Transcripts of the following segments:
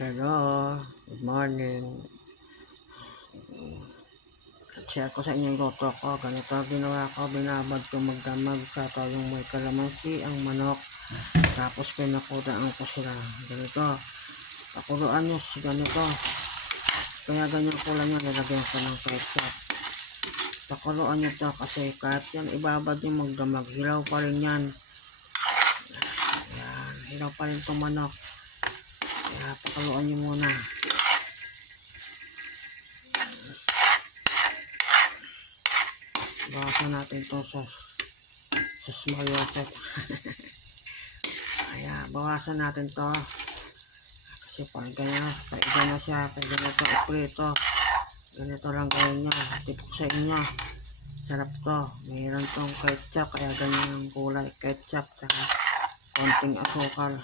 Hello, good morning. Share ko sa inyo yung luto ko. Ganito ginawa ko, binabad ko magdamag sa tayong may kalamansi, ang manok. Tapos pinakulaan ko sila. Ganito, pakuluan nyo ganito. Kaya ganyan kulay nyo, nilagyan ko ng ketchup. Pakuluan nyo to kasi kahit yan ibabad nyo magdamag, hilaw pa rin yan. Yan, hilaw pa rin itong manok. Kaya pakuluan nyo muna. Bawasan natin ito sa mayosep. Ayan, bawasan natin to. Kasi pag ganyan na siya, pag ganito iprito. Ganito lang gawin nyo. Tip ko sa inyo. Sarap to. Mayroon tong ketchup, kaya ganyan ang kulay. Ketchup, saka konting asukal.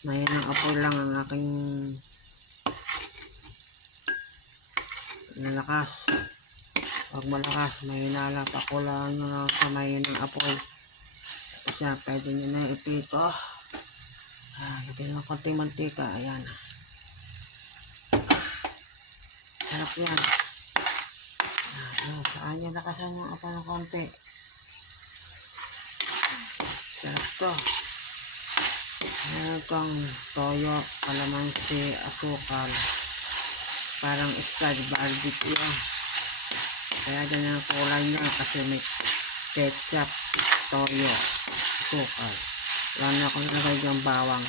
Mahinang apoy lang ang aking nalakas. Pag malakas, mahina lang. Pakulaan nyo na sa mahinang apoy. Tapos yan, pwede nyo na ipito. Lagyan ng konting mantika. Ayan. Sarap yan. Saan nyo lakasan yung apoy ng konti. Sarap to. Meron kang toyo, kalamansi, asukal. Parang style barbecue. Kaya ganyan ang kulay niya kasi may ketchup, toyo, asukal. Wala na ako nilagay yung bawang.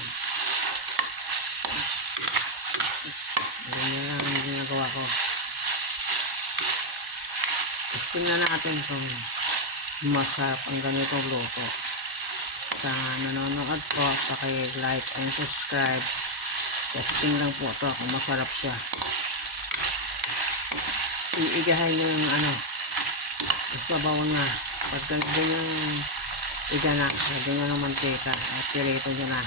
Ganyan lang ang ginagawa ko. Tingnan natin kung masarap ang ganitong luto. Sa nanonood po, paki-like and subscribe. Testing lang po ito kung masarap siya. Iigahan nyo yung sabaw na. Pag ganyan yung iga na, lagyan nyo ng mantika at pirito nyo na.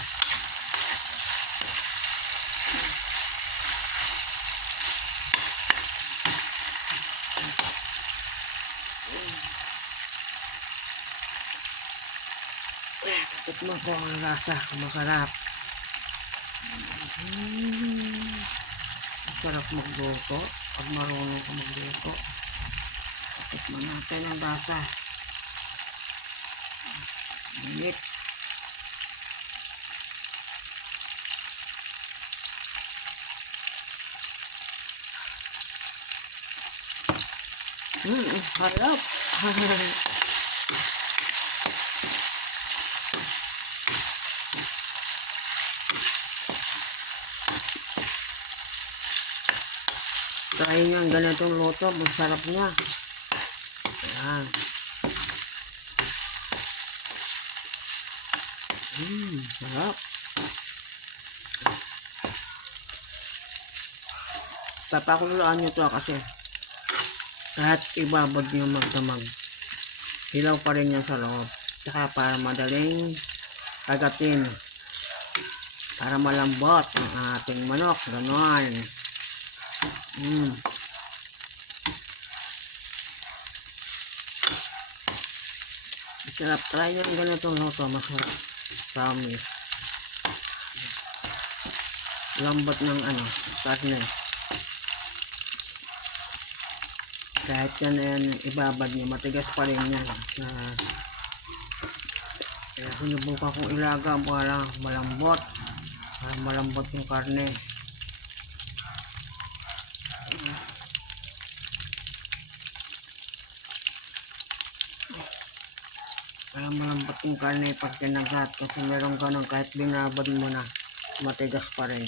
Tikman ko ang lasa, masarap. Masarap magluto. Pag marunong ka magluto, tikman natin ang lasa. Init. Harap. Try nyo ang ganitong luto, masarap niya. Ayan. Sarap. Papakuluan nyo to kasi kahit ibabad nyo magdamag, hilaw pa rin yan sa loob. Saka para madaling kagatin, para malambot ang ating manok. Ganon. Masarap. Try nyo ang ganitong luto, masarap. Promise. Lambot ng karne. Kahit yan ibabad nyo, matigas pa rin yan. Kaya sinubukan kong ilaga para malambot. Para malambot yung karne. Kaya malambot yung karne pag kinagat. Kasi meron ganun, kahit binabad mo na, matigas pa rin.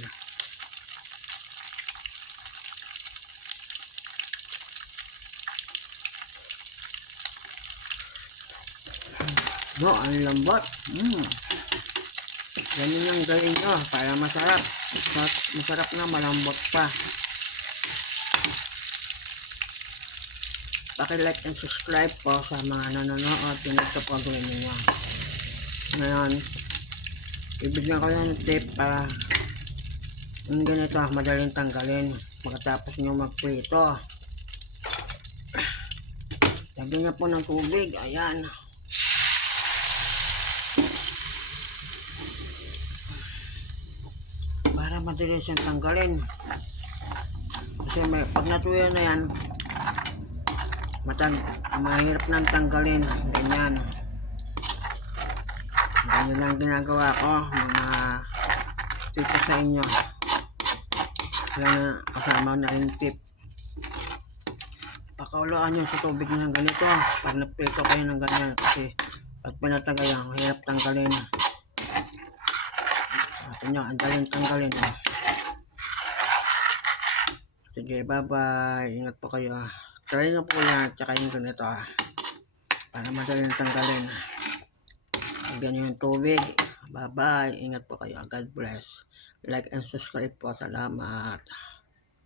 No, ang lambot. Ganyan yung gawin nyo para masarap. Masarap na, malambot pa. Paki-like and subscribe po sa mga nanonood. Ganito po gawin ninyo. Ngayon, ibigyan ko lang yung tip para yung ganito madaling tanggalin pagkatapos nyo magprito. Lagyan nyo po ng tubig. Ayan. madali siyang tanggalin. Kasi pag natuyo na yan, mahirap nang tanggalin. Ganyan. Ganyan lang ginagawa ko. Mga tip sa inyo. Kaya na kasama na yung tip. Pakaulaan nyo sa tubig na ganito. Pag naprito kayo ng ganyan. Kasi pag pinatagayan, mahirap tanggalin. Ito nyo, ang daling tanggalin. Sige, bye-bye. Ingat po kayo. Try nyo po yan. Tsaka yung ganito. Para madaling tanggalin. Lagyan nyo yung tubig. Bye-bye. Ingat po kayo. God bless. Like and subscribe po. Salamat.